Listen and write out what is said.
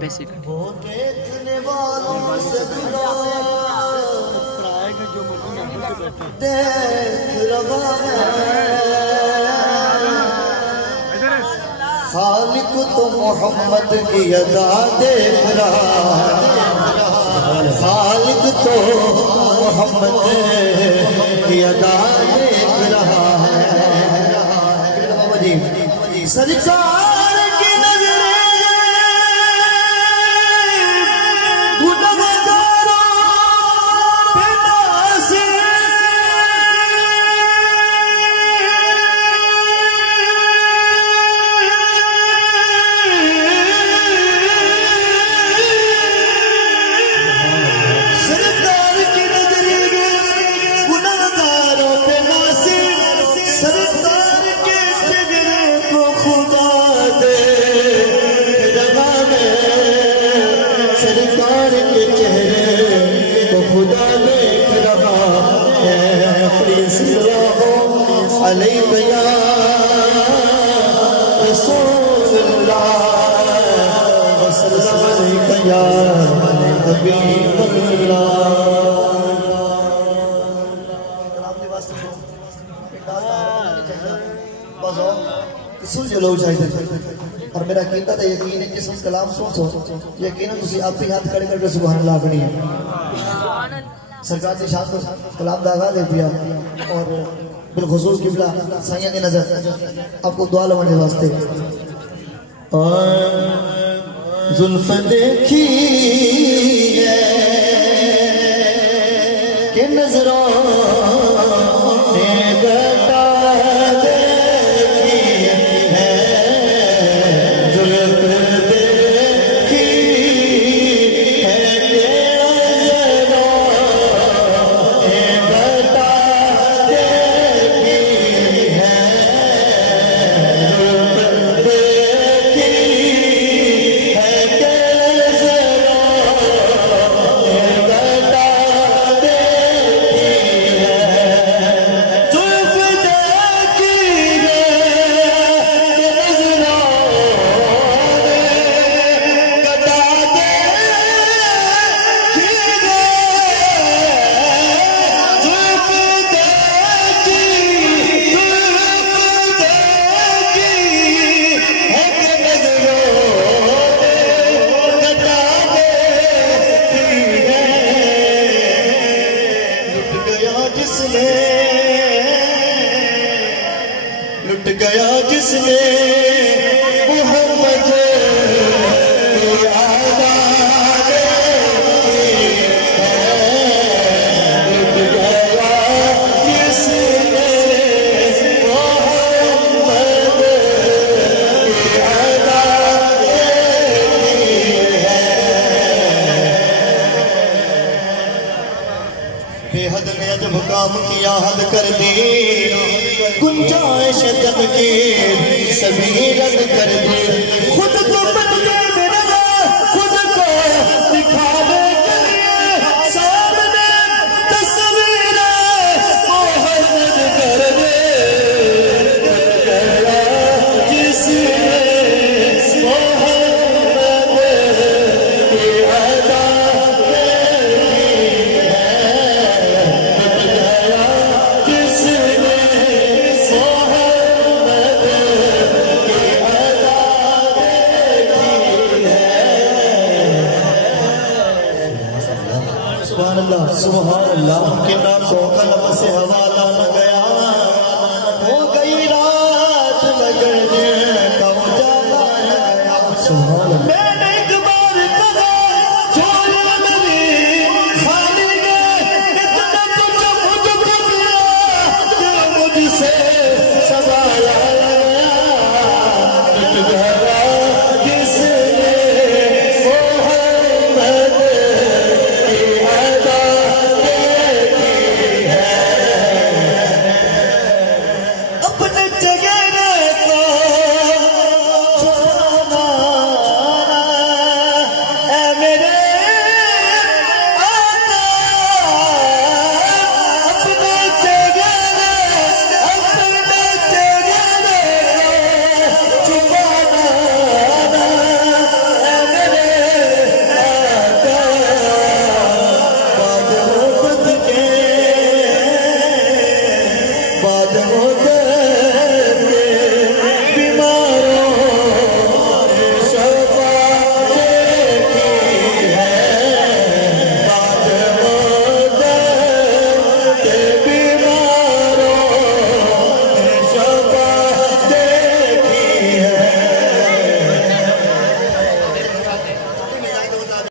पैसे वो देखने वालों से देख रहा है खालिक तो मोहम्मद की अदा देख रहा है खालिक तो मोहम्मद की अदा देख रहा है सरकार की नजरें गुनहगारों पे नाज़िर सरकार की नजरें गुनहगारों पे नाज़िर सरकार के चेहरे को खुदा दे रहा है सरकार के चेहरे को खुदा देख रहा है सल्लल्लाहु अलैहि या रसूलुल्लाह सल्लल्लाहु अलैहि या हबीबुल्लाह लोग चाहिए और मेरा कीमत है यकीन है कि सुन कलाम सुन यकीन तुसी आप ही हाथ खड़े करके सुभान अल्लाह करी है सरकार के साथ कलाम दागा दे दिया और बिलखुसूस किबला साईं की नजर आपको दुआ लगाने वास्ते जुल्फ देखी है कि नजरों ने घटा लुट गया जिसने मोहम्मद की आदा देखी है लुट गया जिसने मोहम्मद की आदा देखी है बेहद ने जब काम किया हद कर दी गुंजाइश जब की सभी रद्द कर दी खुद तो बन गए मेरा खुद को दिखाने के लिए सामने तस्वीर मोहम्मद कर दे जिसने मोहम्मद की अदा देखी सुभान अल्लाह के नाम को कलम से हवाला न गया